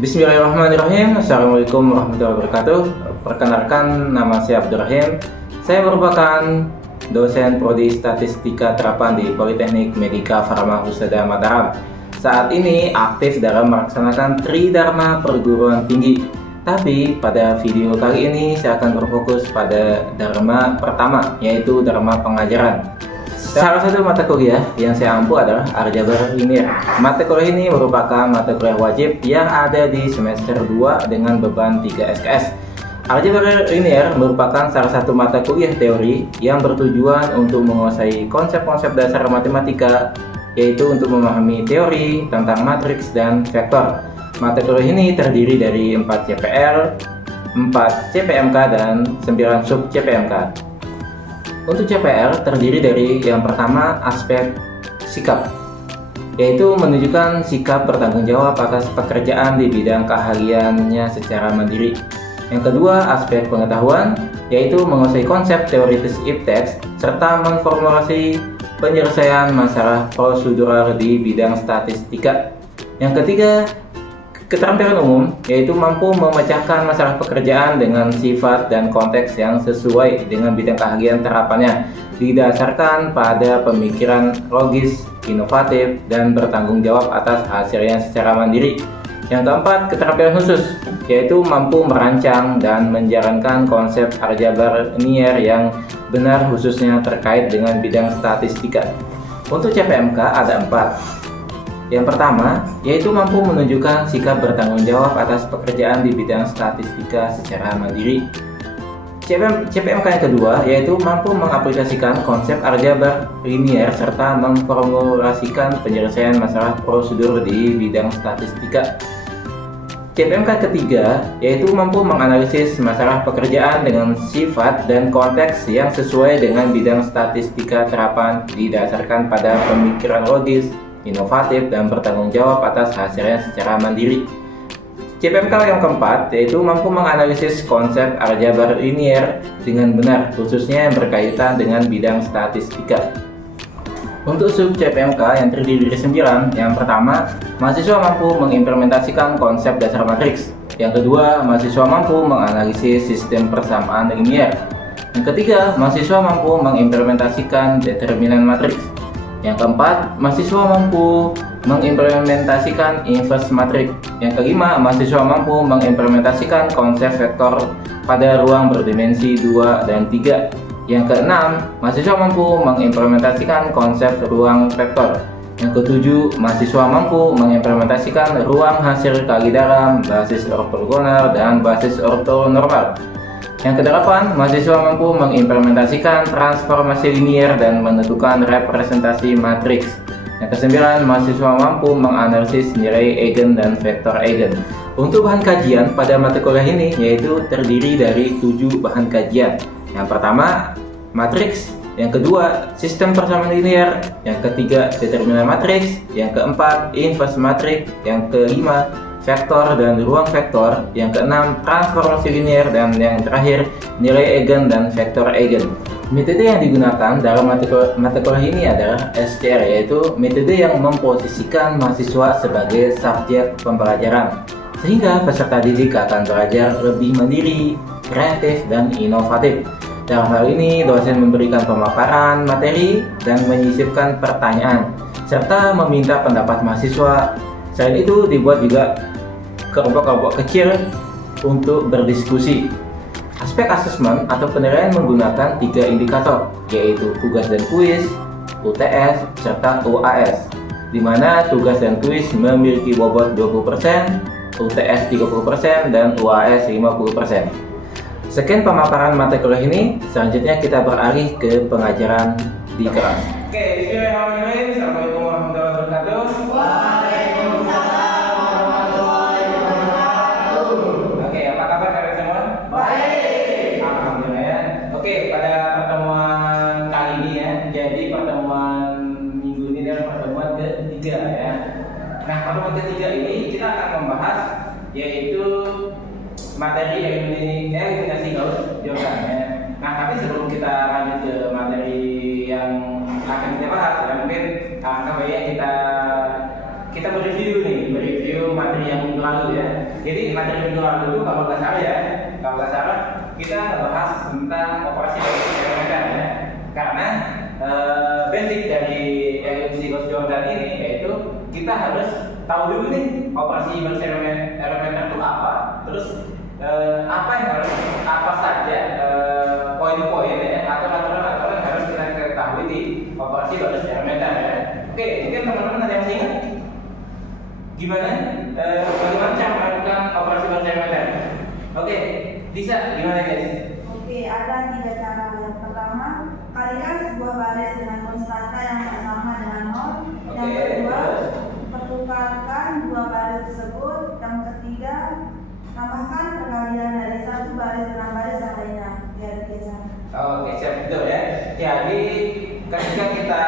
Bismillahirrahmanirrahim. Assalamualaikum warahmatullahi wabarakatuh. Perkenalkan, nama saya Abdurrahim. Saya merupakan dosen Prodi Statistika Terapan di Politeknik Medika Farma Husada Mataram. Saat ini aktif dalam melaksanakan Tridharma Perguruan Tinggi. Tapi pada video kali ini saya akan berfokus pada dharma pertama, yaitu dharma pengajaran. Salah satu mata kuliah yang saya ampu adalah Aljabar Linear. Mata kuliah ini merupakan mata kuliah wajib yang ada di semester 2 dengan beban 3 SKS. Aljabar Linear merupakan salah satu mata kuliah teori yang bertujuan untuk menguasai konsep-konsep dasar matematika, yaitu untuk memahami teori tentang matriks dan vektor. Mata kuliah ini terdiri dari 4 CPL, 4 CPMK, dan 9 sub CPMK. Untuk CPL terdiri dari yang pertama aspek sikap, yaitu menunjukkan sikap bertanggung jawab atas pekerjaan di bidang keahliannya secara mandiri. Yang kedua aspek pengetahuan, yaitu menguasai konsep teoritis ipteks serta memformulasi penyelesaian masalah prosedural di bidang statistika. Yang ketiga keterampilan umum, yaitu mampu memecahkan masalah pekerjaan dengan sifat dan konteks yang sesuai dengan bidang keahlian terapannya, didasarkan pada pemikiran logis, inovatif, dan bertanggung jawab atas hasilnya secara mandiri. Yang keempat, keterampilan khusus, yaitu mampu merancang dan menjalankan konsep aljabar linear yang benar khususnya terkait dengan bidang statistika. Untuk CPMK ada 4. Yang pertama, yaitu mampu menunjukkan sikap bertanggung jawab atas pekerjaan di bidang statistika secara mandiri. CPMK yang kedua, yaitu mampu mengaplikasikan konsep aljabar linear serta memformulasikan penyelesaian masalah prosedur di bidang statistika. CPMK ketiga, yaitu mampu menganalisis masalah pekerjaan dengan sifat dan konteks yang sesuai dengan bidang statistika terapan, didasarkan pada pemikiran logis, inovatif, dan bertanggung jawab atas hasilnya secara mandiri. CPMK yang keempat, yaitu mampu menganalisis konsep aljabar linear dengan benar, khususnya yang berkaitan dengan bidang statistika. Untuk sub CPMK yang terdiri dari 9, yang pertama, mahasiswa mampu mengimplementasikan konsep dasar matriks. Yang kedua, mahasiswa mampu menganalisis sistem persamaan linear. Yang ketiga, mahasiswa mampu mengimplementasikan determinan matriks. Yang keempat, mahasiswa mampu mengimplementasikan inverse matrix. Yang kelima, mahasiswa mampu mengimplementasikan konsep vektor pada ruang berdimensi 2 dan 3. Yang keenam, mahasiswa mampu mengimplementasikan konsep ruang vektor. Yang ketujuh, mahasiswa mampu mengimplementasikan ruang hasil kali dalam, basis ortogonal, dan basis ortonormal. Yang kedelapan, mahasiswa mampu mengimplementasikan transformasi linear dan menentukan representasi matriks. Yang kesembilan, mahasiswa mampu menganalisis nilai eigen dan vektor eigen. Untuk bahan kajian pada mata kuliah ini yaitu terdiri dari 7 bahan kajian. Yang pertama, matriks. Yang kedua, sistem persamaan linear. Yang ketiga, determinan matriks. Yang keempat, inverse matriks. Yang kelima, vektor dan ruang vektor. Yang keenam, transformasi linear. Dan yang terakhir, nilai eigen dan vektor eigen. Metode yang digunakan dalam mata kuliah ini adalah STR, yaitu metode yang memposisikan mahasiswa sebagai subjek pembelajaran, sehingga peserta didik akan belajar lebih mandiri, kreatif, dan inovatif. Dalam hal ini, dosen memberikan pemaparan materi dan menyisipkan pertanyaan, serta meminta pendapat mahasiswa. Selain itu, dibuat juga kelompok-kelompok kecil untuk berdiskusi. Aspek asesmen atau penilaian menggunakan 3 indikator, yaitu tugas dan kuis, UTS, serta UAS, di mana tugas dan kuis memiliki bobot 20%, UTS 30%, dan UAS 50%. Sekian pemaparan mata kuliah ini, selanjutnya kita beralih ke pengajaran di kelas. Oke, bismillahirrahmanirrahim. Assalamualaikum warahmatullahi wabarakatuh. Waalaikumsalam warahmatullahi wabarakatuh. Oke, apa kabar kalian semua? Baik. Alhamdulillah ya. Oke, pada pertemuan kali ini ya, jadi pertemuan minggu ini adalah pertemuan ketiga ya. Nah, pertemuan ketiga ini kita akan membahas yaitu materi eliminasi Gauss Jordan ya. Nah, tapi sebelum kita lanjut ke materi yang akan kita bahas, ya mungkin baiknya kita mereview materi yang lalu ya. Jadi materi minggu lalu itu kalau nggak salah ya, kalau nggak salah kita membahas tentang operasi garis perimeter ya. Karena basic dari evolusi Gauss Jordan ini yaitu kita harus tahu dulu nih operasi garis perimeter itu apa, terus apa yang harus, apa saja poin-poin ya, aturan-aturan yang harus kita ketahui di operasi garis perimeter ya. Oke, mungkin teman-teman ada yang masih ingat gimana bagaimana cara melakukan operasi garis perimeter? Oke, bisa gimana guys? Oke, ada 3 cara. Yang pertama, kalikan sebuah baris dengan konstanta yang tak sama dengan 0. Yang kedua, pertukarkan 2 baris tersebut. Yang ketiga, tambahkan perkalian dari satu baris dengan baris yang lainnya. Ya, 3 cara. Oke, siap, betul ya. Jadi ketika kita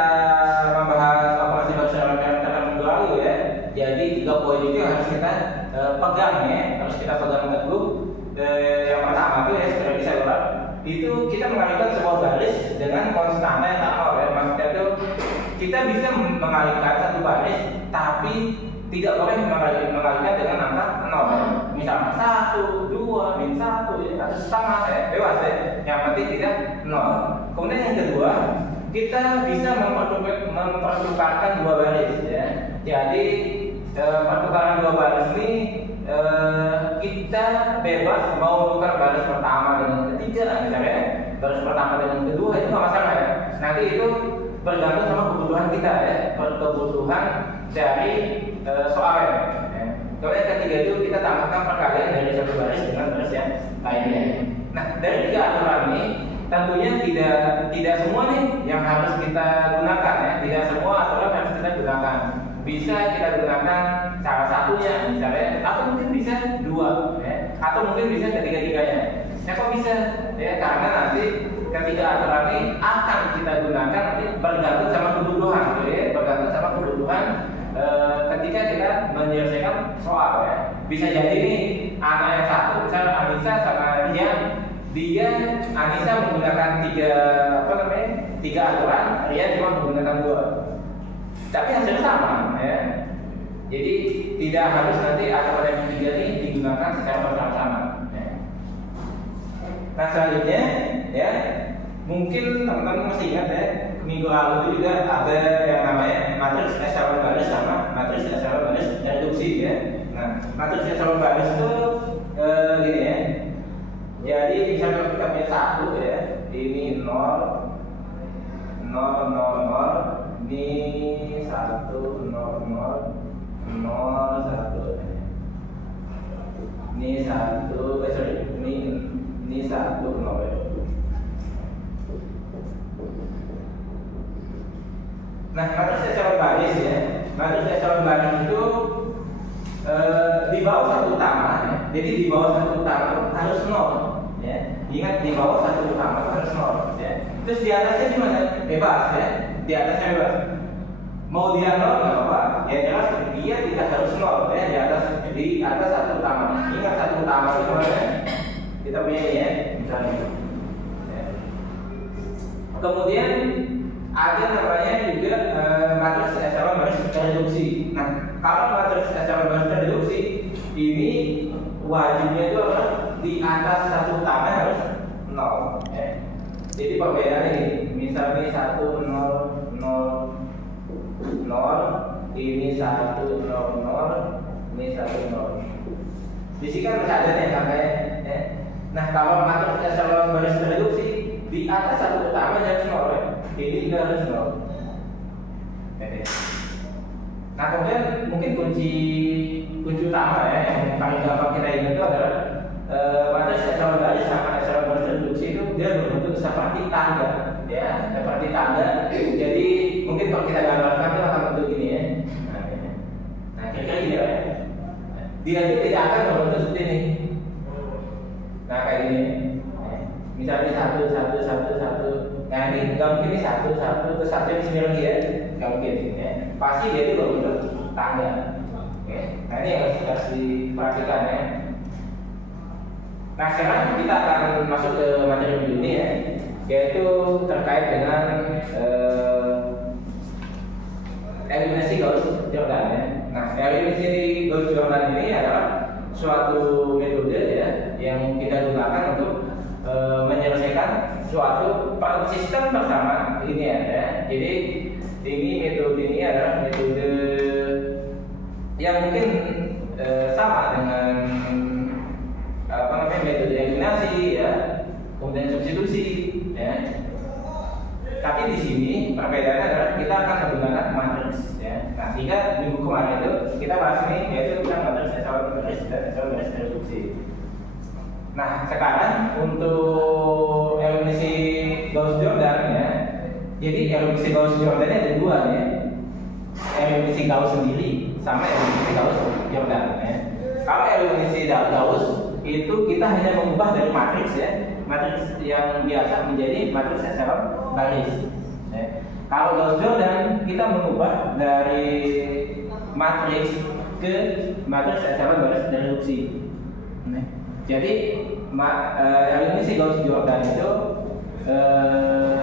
membahas operasi garis perimeter minggu lalu ya, jadi 3 poin itu harus kita pegang ya, harus kita pegang teguh. Yang pertama itu ya, seperti bisa ulang, itu kita mengalihkan sebuah garis dengan konstanta yang tak nol ya. Maksudnya itu kita bisa mengalihkan satu baris, tapi tidak boleh mengalihkan dengan angka 0 ya. Misalnya 1, 2, min 1 ya, atau setengah ya, bebas ya. Yang penting tidak 0. Kemudian yang kedua, kita bisa mempertukarkan 2 baris ya. Jadi pertukaran 2 baris ini kita bebas mau tukar baris pertama dengan ketiga, misalnya baris pertama dengan kedua itu nggak masalah ya. Nanti itu bergantung sama kebutuhan kita ya, kebutuhan dari soalnya. Ya. Kemudian ketiga itu kita tambahkan perkalian dari satu baris dengan baris yang lainnya. Nah, dari 3 aturan ini tentunya tidak semua nih yang harus kita gunakan ya, tidak semua aturan harus kita gunakan. Bisa kita gunakan salah satunya misalnya, atau mungkin bisa 2 ya, atau mungkin bisa ketiga-tiganya. Nah, kok bisa ya? Karena nanti ketiga aturan ini akan kita gunakan nanti bergantung sama kebutuhan ya, bergantung sama kebutuhan ketika kita menyelesaikan soal ya. Bisa jadi nih anak yang satu, misalnya Anissa sama dia Anissa menggunakan 3 aturan, Rian cuma menggunakan 2. Tapi hasilnya sama ya. Jadi tidak harus nanti aturan yang ketiga ini digunakan secara bersama-sama ya. Nah, selanjutnya ya, mungkin teman-teman masih ingat ya, minggu lalu itu juga ada yang namanya matriks eselon baris sama matriks eselon baris reduksi ya. Nah, matriks eselon baris itu gini ya. Jadi misalnya kita punya 1 ya, ini 0 0 0 0, ini 1 0 0 0 1, ini 1 ini 1 0 ya. Nah, matriks eselon baris ya, matriks eselon baris itu di bawah 1 utama ya. Jadi di bawah 1 utama harus 0 ya. Ingat, di bawah 1 utama harus 0 ya. Terus di atasnya gimana? Bebas ya. Di atasnya bebas. Mau dia 0 nggak apa-apa. Ya jelas dia tidak harus 0 ya, di atas 1 utama. Ingat 1 utama itu namanya kita punya ini ya, misalnya. Ya. Kemudian ada namanya juga matriks eselon baris reduksi. Nah, kalau matriks eselon baris reduksi ini wajibnya itu adalah di atas 1 utama harus 0 ya. Jadi perbedaannya ini, misalnya 1 0 0 0, ini 1 0 0, ini 1 0. Di sini kan bisa ada nih angkanya ya. Nah, kalau matriks eselon baris reduksi di atas 1 utama harus 0 ya. Ini juga harus 0. Nah, kemudian mungkin kunci utama ya yang paling gampang kita ingat itu adalah matriks eselon baris sama eselon baris reduksi itu dia berbentuk seperti tangga ya, seperti tangga. Jadi mungkin kalau kita gambarkan itu akan bentuk gini ya. Nah, kira-kira gini ya. Dia itu tidak akan berbentuk seperti ini. Nah, kayak gini. Misalnya 1 1 1 1. Nah, ini nggak mungkin ini 1 1 terus 1 yang sini lagi ya, nggak mungkin ya. Pasti dia itu berbentuk tangga. Oke. Nah, ini yang harus diperhatikan ya. Nah, sekarang kita akan masuk ke materi minggu ini ya, yaitu terkait dengan eliminasi Gauss Jordan ya. Nah, eliminasi Gauss Jordan ini adalah suatu metode ya yang kita gunakan untuk menyelesaikan suatu sistem bersama ini ya. Jadi ini metode ini adalah metode yang mungkin sama dengan metode eliminasi ya, kemudian substitusi ya. Tapi di sini perbedaannya adalah kita akan menggunakan matriks ya. Nah, sehingga minggu kemarin itu kita bahas ini yaitu tentang matriks eselon baris dan eselon baris reduksi. Nah, sekarang untuk eliminasi Gauss-Jordan ya. Jadi eliminasi Gauss-Jordan ada dua ya. Eliminasi Gauss sendiri sama eliminasi Gauss-Jordan ya. Kalau eliminasi Gauss itu kita hanya mengubah dari matriks ya, matriks yang biasa menjadi matriks eselon baris. Ya. Kalau Gauss-Jordan kita mengubah dari matriks ke matriks eselon baris reduksi. Nah, jadi eliminasi Gauss-Jordan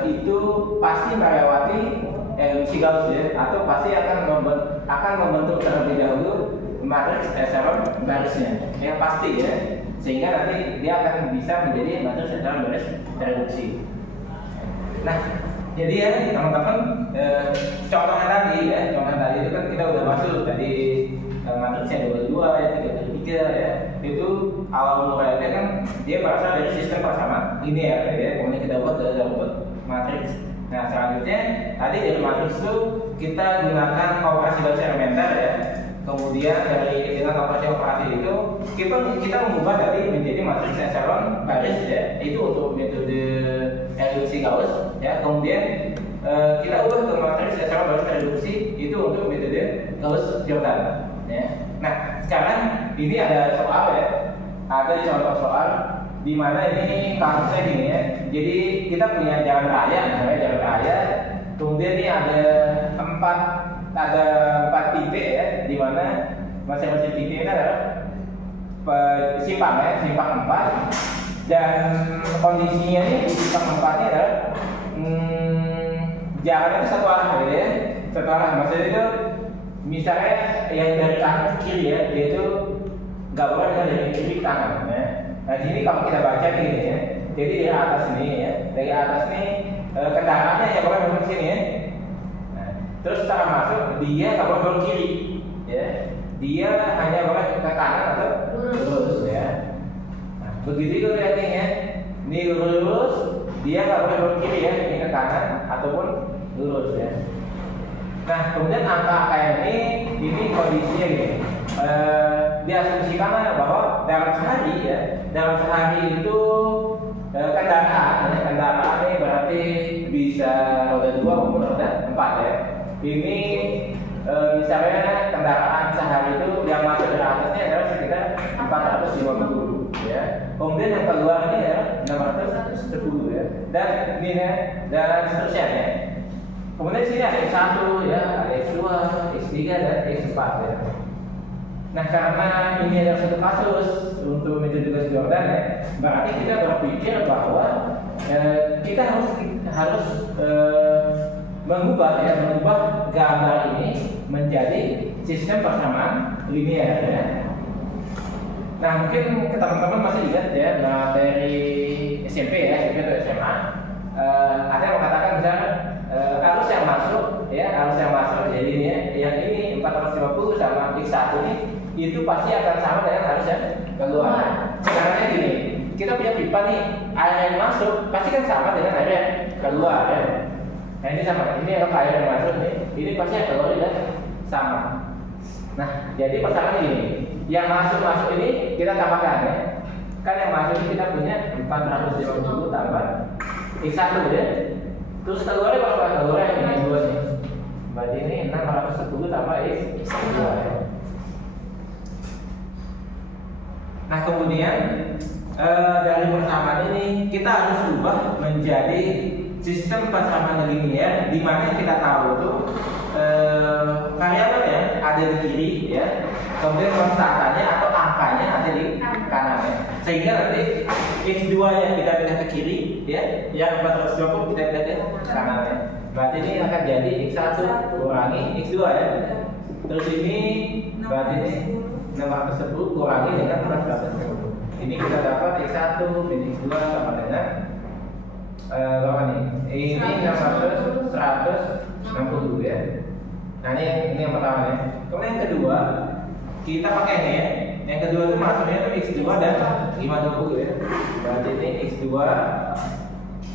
itu pasti melewati eliminasi Gauss ya, atau pasti akan membentuk terlebih dahulu matriks eselon barisnya, ya pasti ya, sehingga nanti dia akan bisa menjadi matriks eselon baris reduksi. Nah, jadi ya teman-teman, contohnya tadi itu kan kita udah masuk tadi matriksnya 22 ya, 3 ya, itu awal mulanya kan dia berasal dari sistem persamaan linear ya, kemudian kita buat dari matriks. Nah, selanjutnya tadi dari matriks itu kita gunakan operasi Gauss elementer ya. Kemudian dengan operasi itu kita mengubah dari menjadi matriks eselon baris ya, itu untuk metode reduksi Gauss ya. Kemudian kita ubah ke matriks eselon baris reduksi itu untuk metode Gauss-Jordan ya. Nah, sekarang ini ada soal ya, ada contoh soal di mana ini kasusnya gini ya. Jadi kita punya jalan raya, misalnya jalan raya, kemudian ini ada empat titik ya, di mana masing-masing titik ini adalah simpang 4, dan kondisinya ini di simpang 4 ini adalah jalannya itu satu arah ya, satu arah. Maksudnya itu misalnya yang dari kanan ke kiri ya, dia itu nggak boleh dari kiri ke kanan ya. Nah, di sini kalau kita baca gini ya, jadi dari atas ini ya, dari atas ini kendaraannya yang boleh masuk sini ya. Nah, terus cara masuk dia nggak boleh belok kiri ya, dia hanya boleh ke kanan atau lurus ya. Nah, begitu itu lihatnya, ini lurus, dia nggak boleh belok kiri ya, ini ke kanan ataupun lurus ya. Nah, kemudian angka ini kondisinya gini. Diasumsikan bahwa dalam sehari ya, dalam sehari itu kendaraan ini berarti bisa roda 2 maupun roda 4 ya. Ini misalnya kendaraan sehari itu yang masuk dari atasnya adalah sekitar 450 ya. Kemudian yang keluar ini adalah 610 ya. Dan ini ya, dan seterusnya ya. Kemudian sini ada X1 ya, ada X2, X3 dan X4 ya. Nah, karena ini adalah satu kasus untuk metode Gauss-Jordan ya, berarti kita berpikir bahwa kita harus mengubah gambar ini menjadi sistem persamaan linear ya. Nah, mungkin teman-teman masih ingat ya materi SMP ya, SMP atau SMA, ada yang mengatakan misalnya arus yang masuk jadi ini ya, yang ini 450 sama X1 ini itu pasti akan sama dengan arus yang keluar. Sekarangnya gini, kita punya pipa nih, air yang masuk pasti kan sama dengan air yang keluar ya. Nah, ini sama, ini kalau air yang masuk nih, ini pasti yang keluar juga sama. Nah, jadi persamaan gini, yang masuk ini kita tambahkan ya. Kan yang masuk ini kita punya 450 tambah X1 ya. Terus keluarnya berapa? Keluarnya ini 2 nih. Berarti ini 610 tambah X2 ya. Nah, kemudian dari persamaan ini kita harus ubah menjadi sistem persamaan linear, di mana kita tahu tuh variabelnya ada di kiri ya, kemudian konstantannya atau angkanya ada di kanan ya. Sehingga nanti X2 yang kita pindah ke kiri ya, yang 420 kita pindah ke kanan ya. Berarti ini akan jadi X1 kurangi X2 ya. Terus ini berarti ini 610 kurangi dengan 410. Ini kita dapat X1 min X2 sama dengan berapa nih? Ini 160 ya. Nah ini yang pertama ya. Kemudian yang kedua kita pakai ini ya. Yang kedua itu maksudnya itu X2 dan 520 ya. Berarti ini X2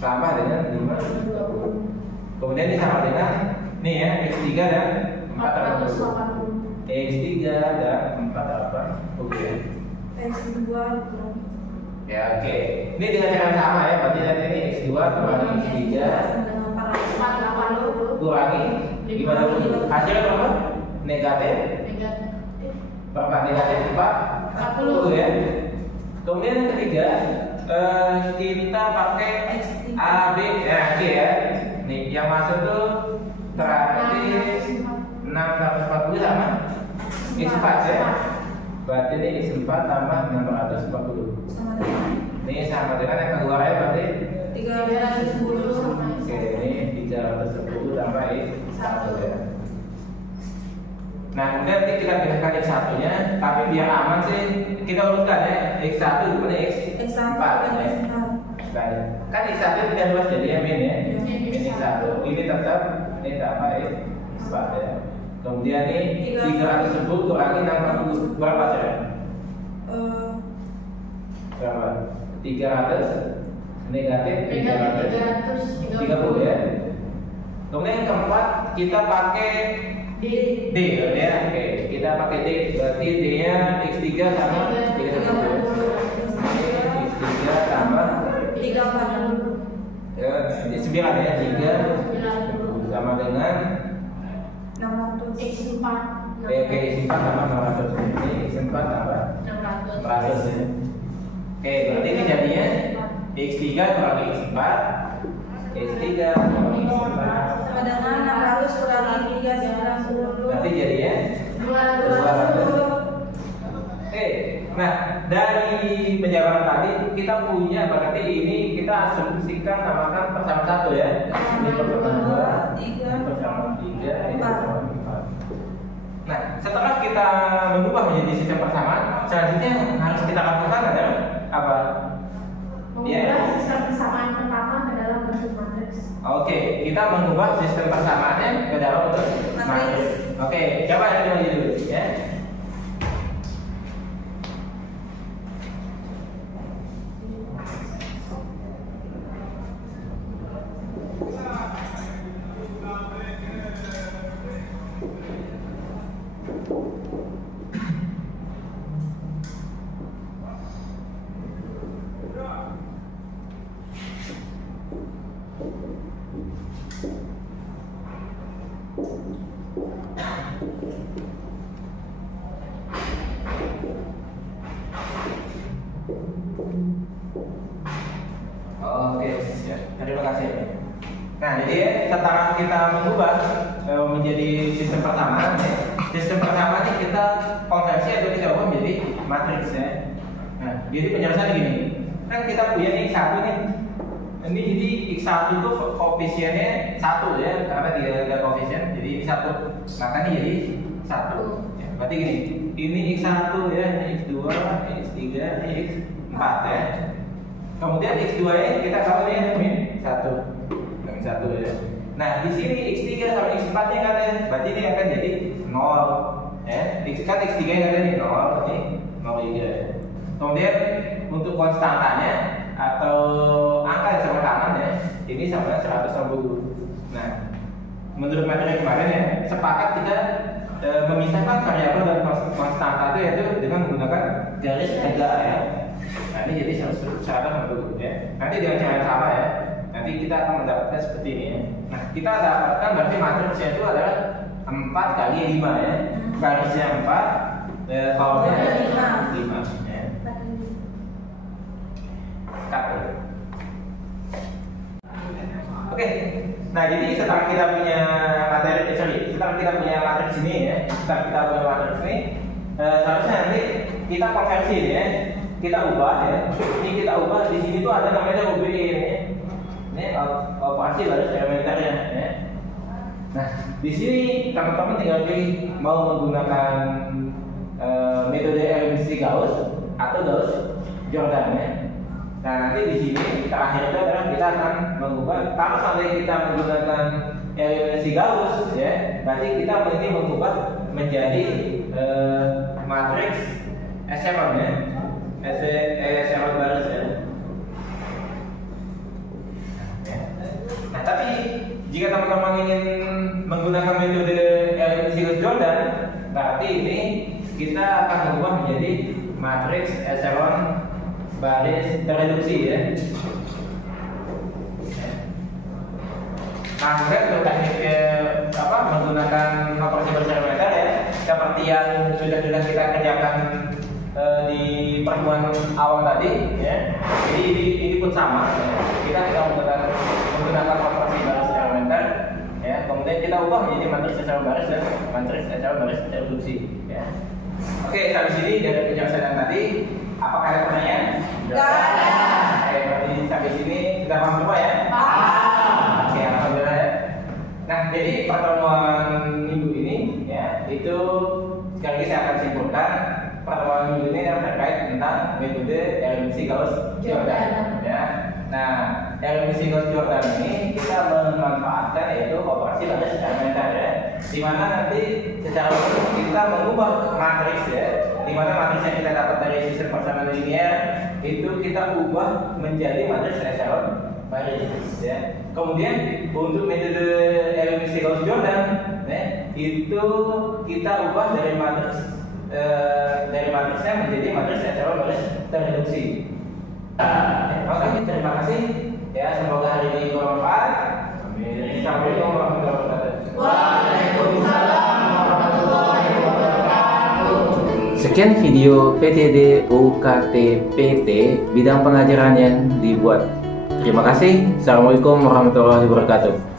sama dengan 520. Kemudian disama dengan nih ya X3 dan 480. X3 dan 480 ya. X2 Ya oke. Ini dengan cara yang sama ya. Berarti nanti ini X2 kurangi X3 kurangi 520. Hasilnya berapa? Negatif. Berapa? Negatif 40 ya. Kemudian yang ketiga kita pakai A, B, C ya. Nih yang masuk tuh berarti 640 sama X4 ya. Berarti ini X4 tambah 640. Ini sama dengan yang kedua ya berarti 310. Oke, ini 310 tambah X1 ya. Nah, kemudian nanti kita pilihkan X1 nya, tapi biar aman sih kita urutkan ya. X1 kemudian X4 ya. Kan X1 tidak luas jadi ya min ya. Ini X1, ini tetap ini tambah X4 ya. Kemudian ini 310 kurangi 640 berapa ya? Berapa? 300 negatif 330 ya. Kemudian yang keempat kita pakai D ya. Oke, kita pakai D. Berarti D-nya X3 sama 330. X3 tambah 340. Ya, 9 ya. 3 sama dengan 600. X4. Oke, X4 tambah 600. Ini X4 tambah 600 ya. Oke, berarti ini jadinya X3 kurangi X4 X3 kurangi X4 Sama dengan 600 kurangi 390. nanti jadinya 200. Oke, nah dari penjabaran tadi kita punya berarti ini kita asumsikan namakan persamaan 1 ya. Ini persamaan 2, ini persamaan 3, ini persamaan 4. Nah, setelah kita mengubah menjadi sistem persamaan, selanjutnya yang harus kita lakukan adalah apa? Mengubah sistem persamaan pertama ke dalam bentuk matriks. Oke, kita mengubah sistem persamaannya ke dalam bentuk matriks. Oke, coba yang dimulai dulu ya. Oke, siap. Terima kasih. Nah, jadi setelah kita mengubah menjadi sistem persamaan, ya. Sistem persamaan ini kita konversi atau kita ubah menjadi matriks ya. Nah, jadi penjelasan gini. Kan kita punya nih X1 nih. Ini jadi X1 itu koefisiennya 1 ya, karena dia ada koefisien. Jadi ini 1. Makanya jadi 1. Ya, berarti gini. Ini X1 ya, ini X2, X3, ini X4 ya. Kemudian X2 nya kita tahu ya min 1. Min 1 ya. Nah, di sini X3 sama X4 nya kan ya, berarti ini akan jadi 0 ya. Kan X3 nya kan ini 0, ini 0 juga ya. Kemudian untuk konstantanya atau angka yang sama kanan ya, ini sama 160. Nah, menurut materi kemarin ya, sepakat kita memisahkan variabel dan konstanta itu yaitu dengan menggunakan garis tegak ya. Nah, ini jadi 160 ya. Nanti dengan cara yang sama ya. Nanti kita akan mendapatkan seperti ini ya. Nah, kita dapatkan berarti matriksnya itu adalah 4 kali 5 ya. Garisnya 4, kolomnya 5 ya. Oke. Nah, jadi setelah kita punya setelah kita punya matriks ini ya, setelah kita punya matriks ini, seharusnya nanti kita konversi ya, kita ubah ya. Ini kita ubah di sini tuh ada namanya OBE ini. Ini operasi baris elementernya ya. Nah, di sini teman-teman tinggal pilih mau menggunakan metode eliminasi Gauss atau Gauss-Jordan ya. Nah, nanti di sini terakhir itu adalah kita akan mengubah, kalau sampai kita menggunakan eliminasi Gauss ya, berarti kita ini mengubah menjadi matriks echelon ya, echelon baris ya. Nah, tapi jika teman-teman ingin menggunakan metode eliminasi Gauss-Jordan, berarti ini kita akan mengubah menjadi matriks echelon baris tereduksi ya. Nah, kemudian untuk teknik menggunakan proporsi berserometer ya, seperti yang sudah kita kerjakan di pertemuan awal tadi ya. Jadi ini pun sama ya. Kita menggunakan proporsi berserometer ya. Kemudian kita ubah menjadi matriks echelon baris dan matriks echelon baris tereduksi ya. Oke, sampai sini dari penjelasan tadi. Apakah ada pertanyaan? Tidak ada. Oke, berarti sampai sini sudah paham semua ya? Paham. Oke, alhamdulillah ya. Nah, jadi pertemuan minggu ini ya, itu sekali lagi saya akan simpulkan pertemuan minggu ini yang terkait tentang metode eliminasi Gauss-Jordan ya. Nah, eliminasi Gauss-Jordan ini kita memanfaatkan yaitu operasi baris elementar ya, di mana nanti secara umum kita mengubah matriks ya, di mana matriks yang kita dapat dari sistem persamaan linear itu kita ubah menjadi matriks echelon baris ya. Kemudian untuk metode eliminasi Gauss-Jordan ya, itu kita ubah dari matriksnya menjadi matriks echelon baris tereduksi. Oke, terima kasih ya, semoga hari ini bermanfaat. Assalamualaikum warahmatullahi wabarakatuh. Waalaikumsalam warahmatullahi wabarakatuh. Sekian video PTD UKT PT bidang pengajaran yang dibuat. Terima kasih. Assalamualaikum warahmatullahi wabarakatuh.